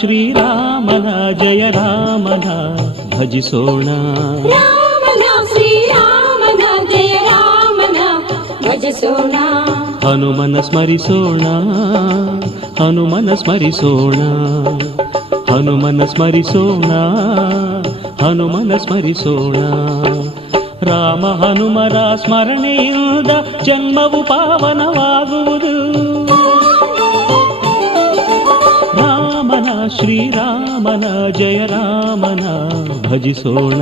ಶ್ರೀರಾಮನ ಜಯ ರಾಮನ ಭಜಿಸೋಣ. ರಾಮನ ಶ್ರೀರಾಮನ ಜಯ ರಾಮನ ಭಜಿಸೋಣ. ಹನುಮನ ಸ್ಮರಿಸೋಣ, ಹನುಮನ ಸ್ಮರಿಸೋಣ, ಹನುಮನ ಸ್ಮರಿಸೋಣ, ಹನುಮನ ಸ್ಮರಿಸೋಣ. ರಾಮ ಹನುಮರ ಸ್ಮರಣೆಯಿಂದ ಜನ್ಮವು ಪಾವನವಾಗುವುದು. ರಾಮನ ಶ್ರೀರಾಮನ ಜಯ ರಾಮನ ಭಜಿಸೋಣ.